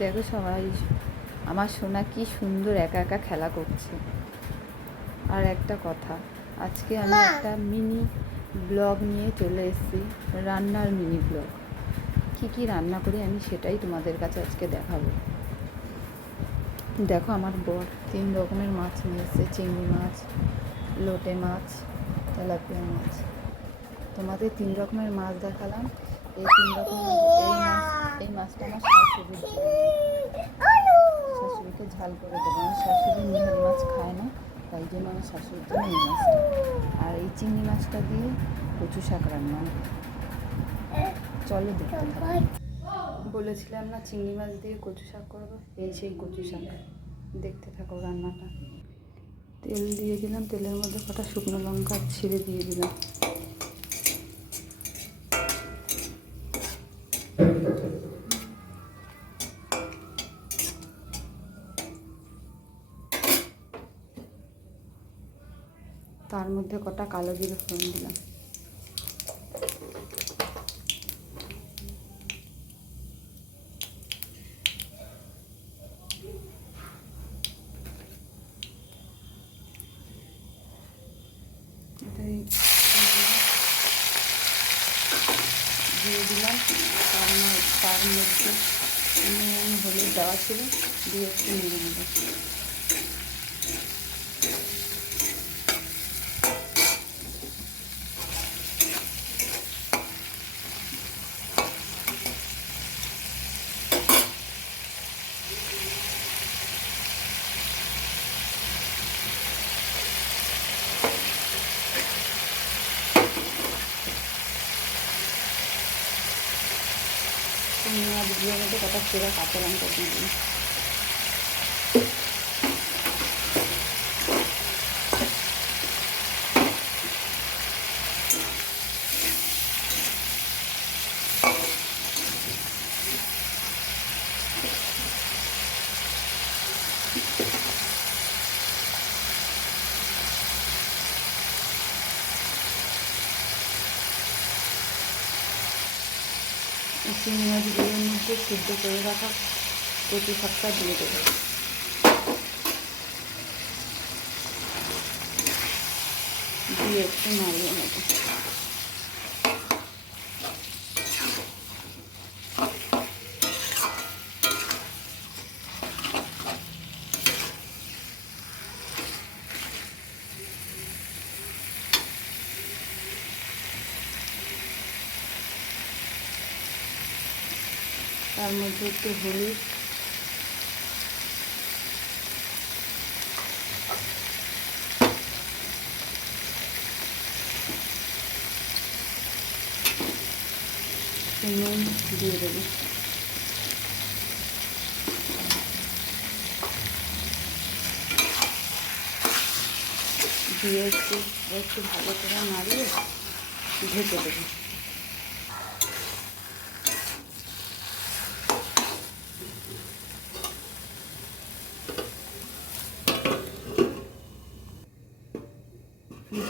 দেখো সবাই, আমার সোনা কি সুন্দর একা একা খেলা করছে। আর একটা কথা, আজকে আমি একটা মিনি ব্লগ নিয়ে চলে এসেছি, রান্নার মিনি ব্লগ। কী রান্না করি আমি সেটাই তোমাদের কাছে আজকে দেখাবো। দেখো আমার বর 3 রকমের মাছ নিয়ে এসেছে, চিংড়ি মাছ, লোটে মাছ, তেলাপিয়া মাছ। তোমাদের 3 রকমের মাছ দেখালাম। এই 3 রকমের এই মাছটা আমার শাশুড়িকে ঝাল করে দেবো। আমার শাশুড়ি মিহাল মাছ খায় না, তাই জন্য আমার শাশুড়ির জন্য এই মাছটা। আর এই চিংড়ি মাছটা দিয়ে কচু শাক রান্না। চলো দেখতে থাকো। বলেছিলাম না চিংড়ি মাছ দিয়ে কচু শাক করবো, এই সেই কচু শাক। দেখতে থাকো রান্নাটা। তেল দিয়ে দিলাম, তেলের মধ্যে কটা শুকনো লঙ্কা ছিঁড়ে দিয়ে দিলাম। তার মধ্যে কটা কালো জিরে ফোড়ন দিলাম। এটাই দিয়ে দিলাম। তার মধ্যে নুন হলুদ দেওয়া ছিল, দিয়ে একটু নেড়ে নেব। চিংড়ি মাছ দিয়ে মধ্যে কটা চেরা কাঁচা লঙ্কা দিয়ে দিই। চিংড়ি মাছ দিয়ে মধ্যে সিদ্ধ করে রাখা কচু শাকটা দিয়ে দেবো। দিয়ে একটু নাড়িয়ে নেব। তার মধ্যে একটু হলুদ, নুন দিয়ে দেবো। দিয়ে একটু ভালো করে নাড়িয়ে ঢেকে দেবো।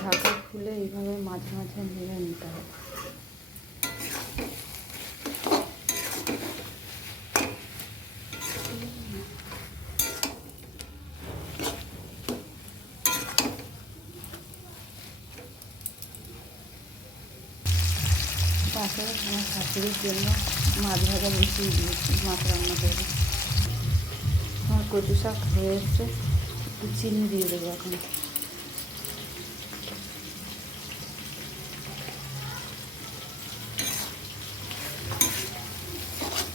ঢাকা খুলে এইভাবে মাঝে মাঝে নেড়ে নিতে হবে। তারপরে আমার শাশুড়ির জন্য মাছ ভাজা বসিয়ে দিয়েছি, মাছ রান্না করবো। আমার কচু শাক হয়ে এসছে, একটু চিনি দিয়ে দেবো এখন।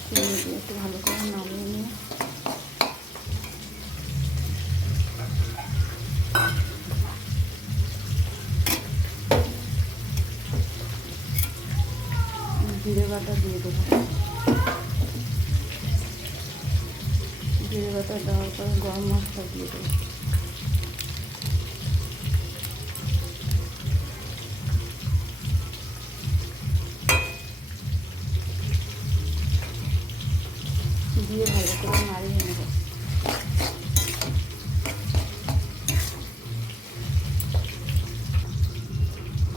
চিনি দিয়ে একটু ভালো করে নামিয়ে নিয়ে জিরে বাটা দিয়ে দেবো। জিরে বাটা দেওয়ার পরে গরম মশলা দিয়ে দেবো। দিয়ে ভালো করে নাড়িয়ে নেব।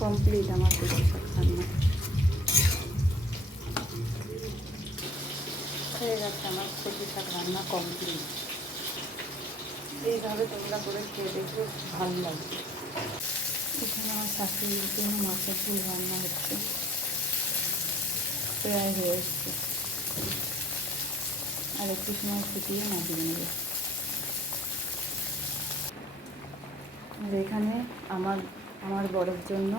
কমপ্লিট আমার কচু শাক রান্না হয়ে গেছে। আমার কচু শাক রান্না কমপ্লিট। এইভাবে তোমরা করে খেয়ে দেখবে, ভালো লাগবে। এখানে আমার শাশুড়ির জন্য মাছের ঝোল রান্না হচ্ছে, প্রায় হয়ে এসছে, আর একটু সময় ফুটিয়ে নামিয়ে নেবে। আর এখানে আমার বড়ের জন্য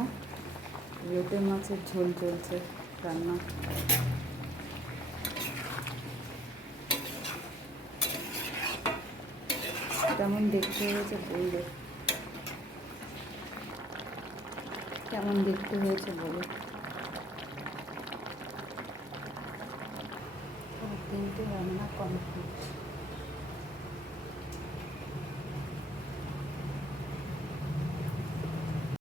লোটে মাছের ঝোল চলছে রান্না। কেমন দেখতে হয়েছে বলবে, কেমন দেখতে হয়েছে বলো। তিনটে রান্না কমপ্লিট।